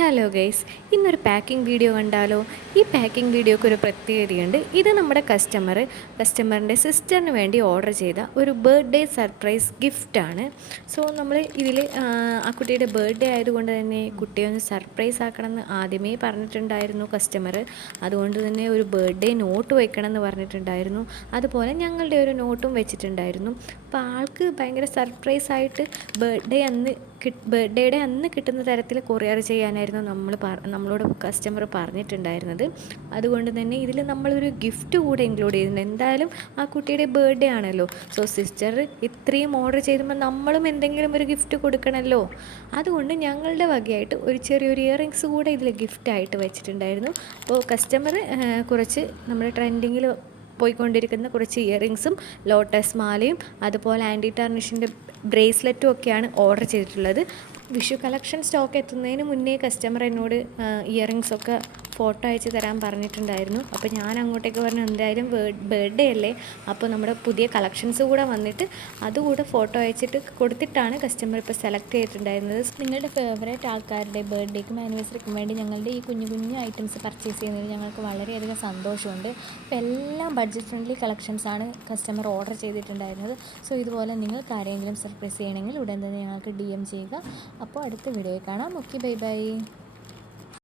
Hello guys, ഇന്നൊരു packing video കണ്ടാലോ? ഈ പാക്കിംഗ് വീഡിയോക്ക് ഒരു പ്രത്യേകതയുണ്ട്. ഇത് നമ്മുടെ കസ്റ്റമറിൻ്റെ സിസ്റ്ററിന് വേണ്ടി ഓർഡർ ചെയ്ത ഒരു ബർത്ത്ഡേ സർപ്രൈസ് ഗിഫ്റ്റാണ്. സോ നമ്മൾ ഇതിൽ ആ കുട്ടിയുടെ ബർത്ത്ഡേ ആയതുകൊണ്ട് തന്നെ കുട്ടിയെ ഒന്ന് സർപ്രൈസ് ആക്കണമെന്ന് ആദ്യമേ പറഞ്ഞിട്ടുണ്ടായിരുന്നു കസ്റ്റമർ. അതുകൊണ്ട് തന്നെ ഒരു ബർത്ത്ഡേ നോട്ട് വയ്ക്കണമെന്ന് പറഞ്ഞിട്ടുണ്ടായിരുന്നു. അതുപോലെ ഞങ്ങളുടെ ഒരു നോട്ടും വെച്ചിട്ടുണ്ടായിരുന്നു. അപ്പോൾ ആൾക്ക് ഭയങ്കര സർപ്രൈസായിട്ട് ബർത്ത്ഡേയുടെ അന്ന് കിട്ടുന്ന തരത്തിൽ കൊറിയർ ചെയ്യാനായിരുന്നു നമ്മളോട് കസ്റ്റമർ പറഞ്ഞിട്ടുണ്ടായിരുന്നത്. അതുകൊണ്ട് തന്നെ ഇതിൽ നമ്മളൊരു ഗിഫ്റ്റ് കൂടെ ഇൻക്ലൂഡ് ചെയ്തിട്ടുണ്ട്. എന്തായാലും ആ കുട്ടിയുടെ ബർത്ത്ഡേ ആണല്ലോ. സോ സിസ്റ്റർ ഇത്രയും ഓർഡർ ചെയ്യുമ്പോൾ നമ്മളും എന്തെങ്കിലും ഒരു ഗിഫ്റ്റ് കൊടുക്കണമല്ലോ. അതുകൊണ്ട് ഞങ്ങളുടെ വകയായിട്ട് ഒരു ചെറിയൊരു ഇയറിങ്സ് കൂടെ ഇതിൽ ഗിഫ്റ്റായിട്ട് വെച്ചിട്ടുണ്ടായിരുന്നു. അപ്പോൾ കസ്റ്റമർ കുറച്ച് നമ്മുടെ ട്രെൻഡിങ്ങിൽ പോയിക്കൊണ്ടിരിക്കുന്ന കുറച്ച് ഇയറിങ്സും ലോട്ടസ് മാലയും അതുപോലെ ആൻറ്റി ടാർണിഷിൻ്റെ ബ്രേസ്ലെറ്റും ഒക്കെയാണ് ഓർഡർ ചെയ്തിട്ടുള്ളത്. വിഷു കളക്ഷൻ സ്റ്റോക്ക് എത്തുന്നതിന് മുന്നേ കസ്റ്റമർ എന്നോട് ഇയറിങ്സൊക്കെ ഫോട്ടോ അയച്ച് തരാൻ പറഞ്ഞിട്ടുണ്ടായിരുന്നു. അപ്പോൾ ഞാൻ അങ്ങോട്ടേക്ക് പറഞ്ഞു എന്തായാലും ബർത്ത്ഡേ അല്ലേ, അപ്പോൾ നമ്മുടെ പുതിയ കളക്ഷൻസ് കൂടെ വന്നിട്ട് അതുകൂടെ ഫോട്ടോ അയച്ചിട്ട് കൊടുത്തിട്ടാണ് കസ്റ്റമർ ഇപ്പോൾ സെലക്ട് ചെയ്തിട്ടുണ്ടായിരുന്നത്. നിങ്ങളുടെ ഫേവറേറ്റ് ആൾക്കാരുടെ ബർത്ത്ഡേക്കും ആനിവേഴ്സറിക്കും വേണ്ടി ഞങ്ങളുടെ ഈ കുഞ്ഞു കുഞ്ഞു ഐറ്റംസ് പർച്ചേസ് ചെയ്യുന്നതിൽ ഞങ്ങൾക്ക് വളരെയധികം സന്തോഷമുണ്ട്. അപ്പോൾ എല്ലാം ബഡ്ജറ്റ് ഫ്രണ്ട്ലി കളക്ഷൻസാണ് കസ്റ്റമർ ഓർഡർ ചെയ്തിട്ടുണ്ടായിരുന്നത്. സോ ഇതുപോലെ നിങ്ങൾക്ക് ആരെങ്കിലും സർപ്രൈസ് ചെയ്യണമെങ്കിൽ ഉടൻ തന്നെ ഞങ്ങൾക്ക് DM ചെയ്യുക. അപ്പോൾ അടുത്ത വീഡിയോയിൽ കാണാം. Okay, bye bye.